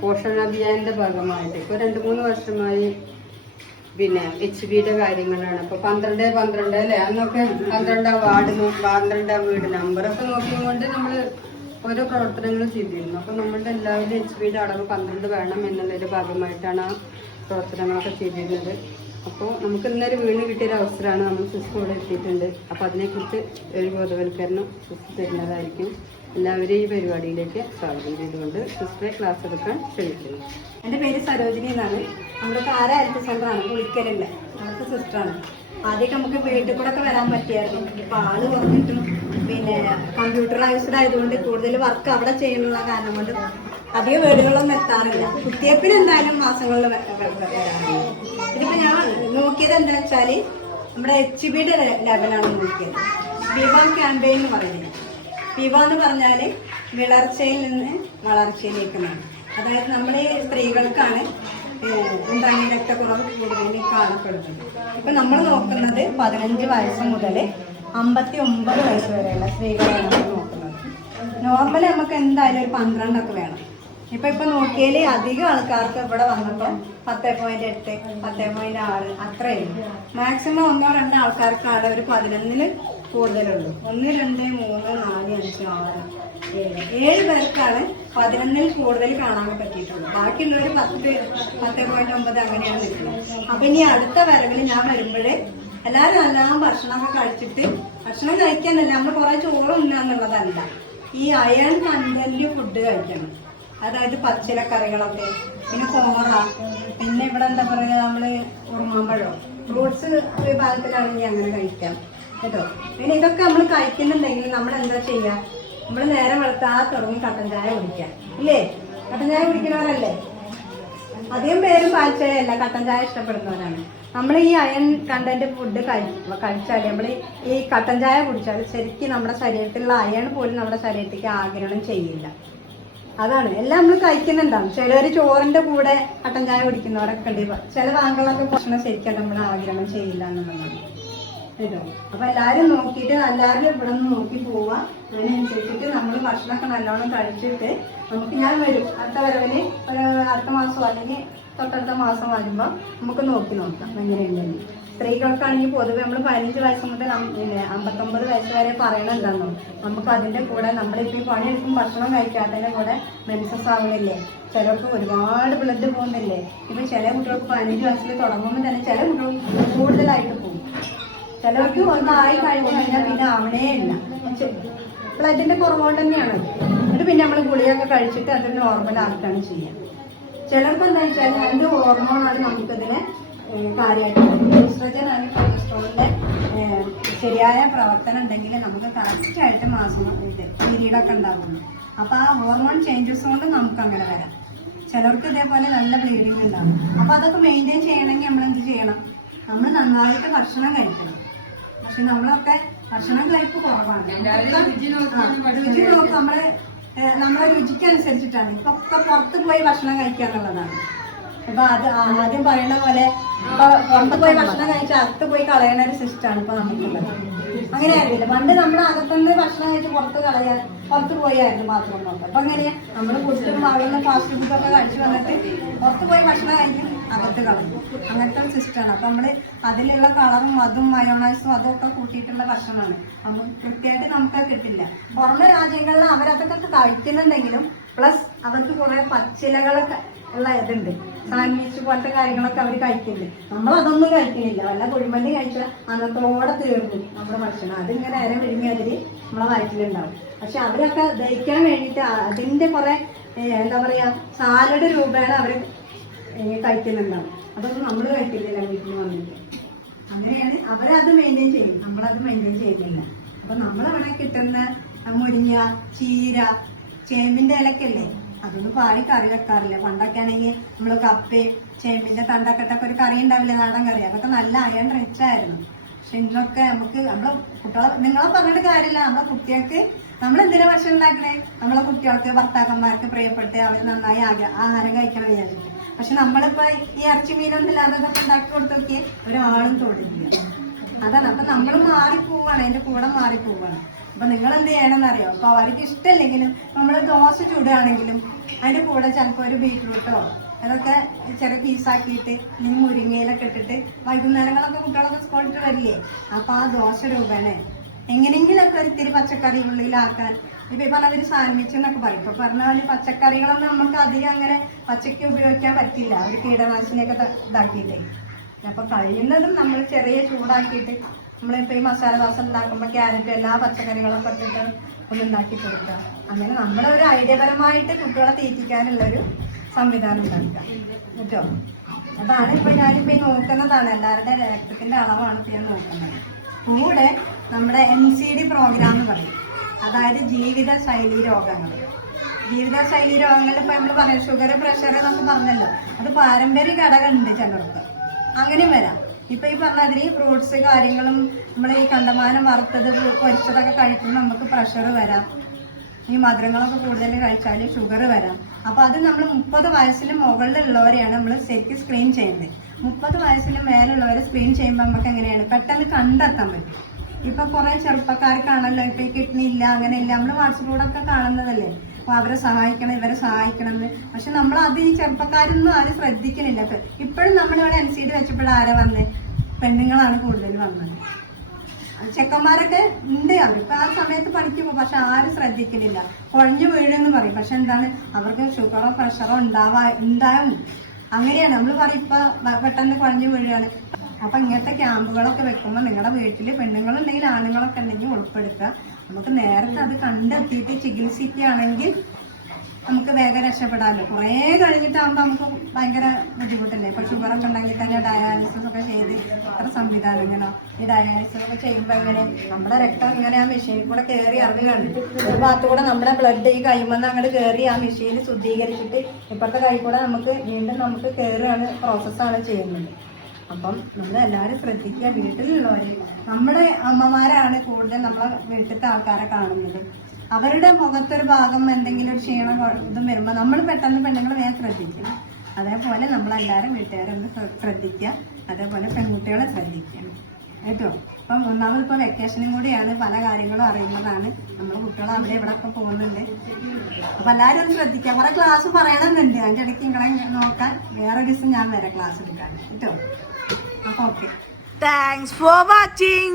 പോഷണ അഭിയാന്റെ ഭാഗമായിട്ട്. ഇപ്പൊ രണ്ടു മൂന്ന് വർഷമായി പിന്നെ എച്ച് ബിയുടെ കാര്യങ്ങളാണ്. ഇപ്പൊ പന്ത്രണ്ട് പന്ത്രണ്ട് അല്ലെ? അന്നൊക്കെ പന്ത്രണ്ടാം വാർഡ് പന്ത്രണ്ടാം വീട് നമ്പറൊക്കെ നോക്കിക്കൊണ്ട് നമ്മൾ ഓരോ പ്രവർത്തനങ്ങൾ ചെയ്തിരുന്നു. അപ്പൊ നമ്മളുടെ എല്ലാവരും എച്ച് ബിയുടെ അളവ് പന്ത്രണ്ട് വേണം എന്നുള്ളൊരു ഭാഗമായിട്ടാണ് ആ പ്രവർത്തനങ്ങളൊക്കെ ചെയ്തിരുന്നത്. അപ്പോൾ നമുക്ക് ഇന്നൊരു വീണ് കിട്ടിയൊരു അവസരമാണ് നമ്മൾ സിസ്റ്റർ കൂടെ എത്തിയിട്ടുണ്ട്. അപ്പോൾ അതിനെക്കുറിച്ച് ഒരു ബോധവൽക്കരണം സിസ്റ്റർ തരുന്നതായിരിക്കും. എല്ലാവരെയും ഈ പരിപാടിയിലേക്ക് സ്വാഗതം ചെയ്തുകൊണ്ട് സിസ്റ്ററെ ക്ലാസ് എടുക്കാൻ ക്ഷണിക്കുന്നു. എന്റെ പേര് സരോജിനി എന്നാണ്. നമ്മുടെ താര ഹെൽത്ത് സെന്ററാണ് പുളിക്കലില്ല അവർക്ക് സിസ്റ്ററാണ് ആദ്യമൊക്കെ നമുക്ക് വീട്ടിൽ കൂടെ ഒക്കെ വരാൻ പറ്റിയായിരുന്നു. ഇപ്പോൾ ആൾ കുറഞ്ഞിട്ടും പിന്നെ കമ്പ്യൂട്ടറൈസ്ഡ് ആയതുകൊണ്ട് കൂടുതൽ വർക്ക് അവിടെ ചെയ്യുന്നുള്ള കാരണം കൊണ്ട് അധികം വീടുകളൊന്നും എത്താറില്ല. കുത്തിയപ്പിന് എന്തായാലും മാസങ്ങളിൽ വരാറുണ്ട്. ഇതിപ്പോ ഞാൻ നോക്കിയത് എന്താ വെച്ചാൽ നമ്മുടെ എച്ച് ബിയുടെ ലെവലാണ് നോക്കിയത്. വിവ ക്യാമ്പയിൻ എന്ന് പറയുന്നത്. വിവ എന്ന് പറഞ്ഞാൽ വിളർച്ചയിൽ നിന്ന് വളർച്ചയിലേക്ക് എന്നാണ് അതായത് നമ്മൾ സ്ത്രീകൾക്കാണ് എന്താണ് രക്തക്കുറവ് കൂടുതൽ കാണപ്പെടുന്നത്. ഇപ്പൊ നമ്മൾ നോക്കുന്നത് പതിനഞ്ച് വയസ്സ് മുതൽ അമ്പത്തി ഒമ്പത് വയസ്സ് വരെയുള്ള സ്ത്രീകളാണ് നോക്കുന്നത്. നോർമലി നമുക്ക് എന്തായാലും ഒരു പന്ത്രണ്ടൊക്കെ വേണം. ഇപ്പൊ ഇപ്പൊ നോക്കിയാൽ അധികം ആൾക്കാർക്ക് ഇവിടെ വന്നപ്പോ പത്ത് പോയിന്റ് എട്ട് പത്ത് പോയിന്റ് ആറ് അത്രയും. മാക്സിമം ഒന്നോ രണ്ടോ ആൾക്കാർക്ക് ആൾക്കാർക്കാണ് ഒരു പതിനൊന്നിൽ കൂടുതലുള്ളൂ. ഒന്ന് രണ്ട് മൂന്ന് നാല് അഞ്ച് ആറ് ഏഴ്. പേർക്കാണ് പതിനൊന്നിൽ കൂടുതൽ കാണാൻ പറ്റിയിട്ടുള്ളത്. ബാക്കിയുള്ളവർ പത്ത് പത്ത് പോയിന്റ് ഒമ്പത് അങ്ങനെയാണ് നിൽക്കുന്നത്. അപ്പൊ ഇനി അടുത്ത വരവിൽ ഞാൻ വരുമ്പോഴേ എല്ലാവരും എല്ലാം ഭക്ഷണമൊക്കെ കഴിച്ചിട്ട് ഭക്ഷണം കഴിക്കാന്നല്ല നമ്മൾ കുറെ ചോറ് ഉണ്ണാന്നുള്ളതല്ല ഈ അയൺ കണ്ടന്റ് ഫുഡ് കഴിക്കണം. അതായത് പച്ചില കറികളൊക്കെ. പിന്നെ കോമറ പിന്നെ ഇവിടെ എന്താ പറയുക നമ്മൾ ഉറുമാമ്പഴോ. ഫ്രൂട്ട്സ് വിഭാഗത്തിലാണെങ്കിൽ അങ്ങനെ കഴിക്കാം. കേട്ടോ? പിന്നെ ഇതൊക്കെ നമ്മൾ കഴിക്കുന്നുണ്ടെങ്കിൽ നമ്മൾ എന്താ ചെയ്യുക നമ്മൾ നേരെ വെളുത്താ തുടങ്ങി കട്ടൻ ചായ കുടിക്കാം ഇല്ലേ? കട്ടൻ ചായ കുടിക്കുന്നവരല്ലേ? അധികം പേരും പാൽ ചായ അല്ല കട്ടൻ ചായ ഇഷ്ടപ്പെടുന്നവരാണ്. നമ്മൾ ഈ അയൺ കണ്ടന്റ് ഫുഡ് കഴിച്ചാൽ നമ്മൾ ഈ കട്ടൻ ചായ കുടിച്ചാൽ ശരിക്കും നമ്മുടെ ശരീരത്തിലുള്ള അയൺ പോലും നമ്മുടെ ശരീരത്തേക്ക് ആഗിരണം ചെയ്യില്ല. അതാണ്. എല്ലാം നമ്മൾ കഴിക്കുന്നുണ്ടാവും. ചിലര് ചോറിന്റെ കൂടെ കട്ടൻ ചായ കുടിക്കുന്നവരൊക്കെ ഉണ്ട്. ചില താങ്കളൊക്കെ ഭക്ഷണം ശരിക്കും നമ്മൾ ആഗ്രഹം ചെയ്യില്ല എന്നുള്ളതാണ്. കേട്ടോ? അപ്പൊ എല്ലാരും നോക്കിയിട്ട് എല്ലാവരും ഇവിടെ നിന്ന് നോക്കി പോവാ അതിനനുസരിച്ചിട്ട് നമ്മൾ ഭക്ഷണമൊക്കെ നല്ലോണം കഴിച്ചിട്ട് നമുക്ക് ഞാൻ വരും. അടുത്ത വരവിന് ഒരു അടുത്ത മാസം അല്ലെങ്കിൽ തൊട്ടടുത്ത മാസം വരുമ്പോ നമുക്ക് നോക്കി നോക്കാം. എങ്ങനെയുണ്ടെങ്കിൽ സ്ത്രീകൾക്കാണെങ്കിൽ പൊതുവെ നമ്മൾ പതിനഞ്ച് വയസ്സ് മുതൽ അമ്പത്തൊമ്പത് വയസ്സ് വരെ പറയണുണ്ടെന്നോ. നമുക്ക് അതിന്റെ കൂടെ നമ്മളിപ്പോ ഈ പണിയെടുക്കും ഭക്ഷണം കഴിക്കാത്തതിന്റെ കൂടെ മെൻസസ് ആവുന്നില്ലേ ചിലർക്ക് ഒരുപാട് ബ്ലഡ് പോകുന്നില്ലേ? ഇപ്പൊ ചില കുട്ടികൾക്ക് പതിനഞ്ച് വയസ്സിൽ തുടങ്ങുമ്പോൾ തന്നെ ചില കുട്ടികൾക്ക് കൂടുതലായിട്ട് പോകും. ചിലർക്ക് ഒന്നായി കഴിയുമ്പോൾ പിന്നെ ആവണേ ഇല്ല. ബ്ലഡിന്റെ കുറവുകൊണ്ട് തന്നെയാണ്. എന്നിട്ട് പിന്നെ നമ്മൾ ഗുളിയൊക്കെ കഴിച്ചിട്ട് അത് നോർമൽ ആക്കുകയാണ് ചെയ്യുക ചിലർക്ക് എന്താ വെച്ചാൽ രണ്ട് ഹോർമോണാണ് നമുക്കതിനെ കാര്യമായിട്ട് കൊളസ്ട്രോളിന്റെ ഏഹ്, ശരിയായ പ്രവർത്തനം ഉണ്ടെങ്കിൽ നമുക്ക് കറക്റ്റ് ആയിട്ട് മാസം ഇത് പീരീഡൊക്കെ ഉണ്ടാകുന്നു അപ്പൊ ആ ഹോർമോൺ ചേഞ്ചസ് കൊണ്ട് നമുക്ക് അങ്ങനെ വരാം. ചിലർക്ക് ഇതേപോലെ നല്ല ബ്ലീഡിങ് ഉണ്ടാകും അപ്പൊ അതൊക്കെ മെയിന്റെയിൻ ചെയ്യണമെങ്കിൽ നമ്മൾ എന്ത് ചെയ്യണം? നമ്മൾ നന്നായിട്ട് ഭക്ഷണം കഴിക്കണം. പക്ഷെ നമ്മളൊക്കെ ഭക്ഷണം കഴിപ്പ് കുറവാണ്. രുചി നോക്കും നമ്മൾ നമ്മളെ രുചിക്ക് അനുസരിച്ചിട്ടാണ് ഇപ്പൊ ഒക്കെ പുറത്ത് പോയി ഭക്ഷണം കഴിക്കുക എന്നുള്ളതാണ് ഇപ്പൊ അത് ആദ്യം പറയുന്ന പോലെ പുറത്ത് പോയി ഭക്ഷണം കഴിച്ച് അകത്ത് പോയി കളയുന്ന ഒരു സിസ്റ്റമാണ് ഇപ്പൊ നമുക്കുള്ളത്. അങ്ങനെയായിരുന്നില്ല പണ്ട് നമ്മൾ അകത്തുനിന്ന് ഭക്ഷണം കഴിച്ച് പുറത്ത് കളയാൻ പുറത്ത് പോയായിരുന്നു മാത്രം നോക്കാം അപ്പൊ അങ്ങനെയാ നമ്മൾ കുട്ടികളും അവിടെ ഫാസ്റ്റ് ഫുഡ് ഒക്കെ കഴിച്ചു വന്നിട്ട് പുറത്ത് പോയി ഭക്ഷണം കഴിക്കും അകത്ത് കളയും. അങ്ങനത്തെ ഒരു സിസ്റ്റമാണ്. അപ്പൊ നമ്മൾ അതിലുള്ള കളറും അതും മയോണൈസും അതൊക്കെ കൂട്ടിയിട്ടുള്ള ഭക്ഷണമാണ്. അപ്പൊ കൃത്യമായിട്ട് നമുക്ക് കിട്ടില്ല. പുറമെ രാജ്യങ്ങളിൽ അവരതൊക്കെ കഴിക്കുന്നുണ്ടെങ്കിലും പ്ലസ് അവർക്ക് കുറെ പച്ചിലകളൊക്കെ ഉള്ള ഇതുണ്ട്. സാൻഡ്വിച്ച് പോലത്തെ കാര്യങ്ങളൊക്കെ അവർ കഴിക്കില്ലേ? നമ്മൾ അതൊന്നും കഴിക്കുന്നില്ല. വല്ല കുഴിമല്ലി കഴിച്ചാൽ അന്നത്തോടെ തീർന്നു നമ്മുടെ ഭക്ഷണം. അതിങ്ങനെ അര വിഴുങ്ങിയതിൽ നമ്മളെ വയറ്റിലുണ്ടാവും. പക്ഷെ അവരൊക്കെ ദഹിക്കാൻ വേണ്ടിയിട്ട് അതിന്റെ കുറെ എന്താ പറയാ സാലഡ് രൂപേണ ഏഹ്, കഴിക്കുന്നുണ്ടാവും. അതൊന്നും നമ്മൾ കഴിക്കുന്നില്ല വീട്ടിൽ വന്നിട്ട്. അങ്ങനെയാണ് അവരത് മെയിന്റെയിൻ ചെയ്യും. നമ്മളത് മെയിന്റെയിൻ ചെയ്യുന്നില്ല അപ്പൊ നമ്മളവിടെ കിട്ടുന്ന മുരിങ്ങ ചീര ചേമ്പിന്റെ ഇലക്കല്ലേ അതൊന്നും പാടി കറി വെക്കാറില്ല. പണ്ടൊക്കെ ആണെങ്കിൽ നമ്മൾ കപ്പയും ചേമ്പിന്റെ തണ്ടൊക്കെ ഇട്ടൊക്കെ ഒരു കറി ഉണ്ടാവില്ല നാടൻ കറി? അതൊക്കെ നല്ല അയൺ റിച്ച് ആയിരുന്നു. പക്ഷെ ഇന്നൊക്കെ നമുക്ക് നമ്മളെ കുട്ടികളെ നിങ്ങളെ പറഞ്ഞിട്ട് കാര്യമില്ല. നമ്മളെ കുട്ടികൾക്ക് നമ്മൾ എന്തിനാ ഭക്ഷണം ഉണ്ടാക്കണേ? നമ്മളെ കുട്ടികൾക്ക് ഭർത്താക്കന്മാർക്ക് പ്രിയപ്പെട്ട് അവർ നന്നായി ആഹാരം കഴിക്കണം വിചാരിച്ചിട്ട്. പക്ഷെ നമ്മളിപ്പോ ഈ ഇറച്ചി മീനൊന്നും ഇല്ലാതെ ഉണ്ടാക്കി കൊടുത്തു നോക്കിയേ ഒരാളും തൊടില്ല അതാണ്. അപ്പൊ നമ്മൾ മാറിപ്പോവാണ്. അതിന്റെ കൂടെ മാറിപ്പോവാണ്. അപ്പൊ നിങ്ങൾ എന്ത് ചെയ്യണമെന്ന് അറിയോ അപ്പൊ അവർക്ക് ഇഷ്ടമില്ലെങ്കിലും നമ്മൾ ദോശ ചൂടുകയാണെങ്കിലും അതിന്റെ കൂടെ ചിലപ്പോൾ ഒരു ബീറ്റ്റൂട്ടോ അതൊക്കെ ചെറിയ പീസാക്കിയിട്ട് ഈ മുരിങ്ങയിലൊക്കെ ഇട്ടിട്ട് വൈകുന്നേരങ്ങളൊക്കെ കുട്ടികളൊക്കെ സ്കൂളിട്ട് വരില്ലേ? അപ്പൊ ആ ദോശ രൂപേണ എങ്ങനെയെങ്കിലൊക്കെ ഒരു ഇത്തിരി പച്ചക്കറി ഉള്ളിലാക്കാൻ ഇപ്പൊ ഈ പറഞ്ഞ ഒരു സാൻഡ്വിച്ച് എന്നൊക്കെ പറയും. ഇപ്പൊ പറഞ്ഞ പോലെ പച്ചക്കറികളൊന്നും നമുക്ക് അധികം അങ്ങനെ പച്ചക്ക് ഉപയോഗിക്കാൻ പറ്റില്ല. ഒരു കീടനാശിനിയൊക്കെ ഇതാക്കിയിട്ടേ. അപ്പൊ കഴിയുന്നതും നമ്മൾ ചെറിയ ചൂടാക്കിയിട്ട് നമ്മളിപ്പോ ഈ മസാല ദോശ ഉണ്ടാക്കുമ്പോൾ ക്യാരറ്റ് എല്ലാ പച്ചക്കറികളൊക്കെ ഇട്ടിട്ട് ഒന്ന് ഉണ്ടാക്കി കൊടുക്കുക. അങ്ങനെ നമ്മുടെ ഒരു ഐഡിയപരമായിട്ട് കുട്ടികളെ തീറ്റിക്കാനുള്ളൊരു സംവിധാനം ഉണ്ടാക്കുക. കേട്ടോ? അതാണ് ഇപ്പൊ ഞാനിപ്പോ ഈ നോക്കുന്നതാണ്. എല്ലാവരുടെ ഇലക്ട്രിക്കിന്റെ അളവാണ് ഇപ്പൊ ഞാൻ നോക്കുന്നത്. കൂടെ നമ്മുടെ എം സി ഡി പ്രോഗ്രാം എന്ന് പറയും. അതായത് ജീവിത ശൈലി രോഗങ്ങൾ. ജീവിത ശൈലി രോഗങ്ങളിൽ ഇപ്പൊ നമ്മൾ പറയാം ഷുഗർ പ്രഷർ എന്നൊക്കെ പറഞ്ഞല്ലോ. അത് പാരമ്പര്യ ഘടകമുണ്ട് ചിലർക്ക്. അങ്ങനെയും വരാം. ഇപ്പൊ ഈ പറഞ്ഞതിന് ഈ ഫ്രൂട്ട്സ് കാര്യങ്ങളും നമ്മൾ ഈ കണ്ടമാനം വറുത്തത് പൊരിച്ചതൊക്കെ കഴിക്കുമ്പോൾ നമുക്ക് പ്രഷർ വരാം. ഈ മധുരങ്ങളൊക്കെ കൂടുതൽ കഴിച്ചാൽ ഷുഗർ വരാം. അപ്പൊ അത് നമ്മൾ മുപ്പത് വയസ്സിന് മുകളിലുള്ളവരെയാണ് നമ്മൾ ശരിക്കും സ്ക്രീൻ ചെയ്യുന്നത് മുപ്പത് വയസ്സിന് മേലുള്ളവരെ സ്ക്രീൻ ചെയ്യുമ്പോൾ നമുക്ക് എങ്ങനെയാണ്? പെട്ടെന്ന് കണ്ടെത്താൻ പറ്റും. ഇപ്പൊ കുറെ ചെറുപ്പക്കാർക്കാണല്ലോ ഇപ്പൊ കിഡ്നി ഇല്ല അങ്ങനെ ഇല്ല. നമ്മൾ വാട്സപ്പിലൂടെ ഒക്കെ കാണുന്നതല്ലേ? അപ്പൊ അവരെ സഹായിക്കണം ഇവരെ സഹായിക്കണം എന്ന് പക്ഷെ നമ്മൾ അത് ഈ ചെറുപ്പക്കാരൊന്നും ആരും ശ്രദ്ധിക്കണില്ല. ഇപ്പൊ ഇപ്പോഴും നമ്മളിവിടെ എൻ സി ഡി വെച്ചപ്പോൾ ആരാ വന്നത് പെണ്ണുങ്ങളാണ് കൂടുതൽ വന്നത്. ചെക്കന്മാരൊക്കെ ഉണ്ട് അവർക്ക് ആ സമയത്ത് പഠിക്കുമ്പോൾ പോകും പക്ഷെ ആരും ശ്രദ്ധിക്കുന്നില്ല കുഴഞ്ഞു വീഴുമെന്ന് പറയും. പക്ഷെ എന്താണ്? അവർക്ക് ഷുഗറോ പ്രഷറോ ഉണ്ടാവാ ഉണ്ടാവും. അങ്ങനെയാണ്. നമ്മൾ പറയും ഇപ്പൊ പെട്ടെന്ന് കുഴഞ്ഞു വീഴുകയാണ്. അപ്പൊ ഇങ്ങനത്തെ ക്യാമ്പുകളൊക്കെ വെക്കുമ്പോൾ നിങ്ങളുടെ വീട്ടിൽ പെണ്ണുങ്ങളുണ്ടെങ്കിൽ ആണുങ്ങളൊക്കെ ഉണ്ടെങ്കിൽ ഉൾപ്പെടുത്തുക. നമുക്ക് നേരത്തെ അത് കണ്ടെത്തിയിട്ട് ചികിത്സിക്കുകയാണെങ്കിൽ നമുക്ക് വേഗം രക്ഷപ്പെടാമല്ലോ. കുറേ കഴിഞ്ഞിട്ടാകുമ്പോൾ നമുക്ക് ഭയങ്കര ബുദ്ധിമുട്ടല്ലേ? ഇപ്പൊ ഷുഗർ ഒക്കെ ഉണ്ടെങ്കിൽ തന്നെ ഡയാലിസിസ് ഒക്കെ ചെയ്ത് എത്ര ഇങ്ങനെ ഈ ഡയാലിസിസ് ഒക്കെ ചെയ്യുമ്പോൾ എങ്ങനെ? നമ്മുടെ രക്തം ഇങ്ങനെ ആ മെഷീനിൽ കൂടെ കയറി ഇറങ്ങുകയാണ്. ഒരു ഭാഗത്ത് കൂടെ നമ്മുടെ ബ്ലഡ് ഈ കൈമന്ന് അങ്ങോട്ട് കയറി ആ മെഷീനിൽ ശുദ്ധീകരിച്ചിട്ട് ഇപ്പോഴത്തെ കൈ കൂടെ നമുക്ക് വീണ്ടും നമുക്ക് കയറുകയാണ് പ്രോസസ്സാണ് ചെയ്യുന്നത്. അപ്പം നമ്മൾ എല്ലാവരും ശ്രദ്ധിക്കുക വീട്ടിലുള്ളവര് നമ്മുടെ അമ്മമാരാണ് കൂടുതൽ നമ്മളെ വീട്ടിലത്തെ ആൾക്കാരെ കാണുന്നത്. അവരുടെ മുഖത്തൊരു ഭാഗം എന്തെങ്കിലും ഒരു ക്ഷീണം ഇതും വരുമ്പോൾ നമ്മൾ പെട്ടെന്ന് പെണ്ണുങ്ങൾ വേഗം ശ്രദ്ധിക്കും. അതേപോലെ നമ്മളെല്ലാവരും വീട്ടുകാരൊന്ന് ശ്രദ്ധിക്കുക. അതേപോലെ പെൺകുട്ടികളെ ശ്രദ്ധിക്കുക. കേട്ടോ? അപ്പം ഒന്നാമത് ഇപ്പോൾ വെക്കേഷനും കൂടിയാണ്. പല കാര്യങ്ങളും അറിയുന്നതാണ് നമ്മൾ കുട്ടികൾ അവിടെ ഇവിടെ ഒക്കെ പോകുന്നുണ്ട്. അപ്പൊ എല്ലാവരും ഒന്ന് ശ്രദ്ധിക്കാം. കുറെ ക്ലാസ് പറയണമെന്നുണ്ട്. അതിന്റെ ഇടയ്ക്ക് നിങ്ങളെ നോക്കാൻ വേറെ ദിവസം ഞാൻ വരാം ക്ലാസ് എടുക്കാൻ. കേട്ടോ? അപ്പൊ ഓക്കെ താങ്ക്സ് ഫോർ watching.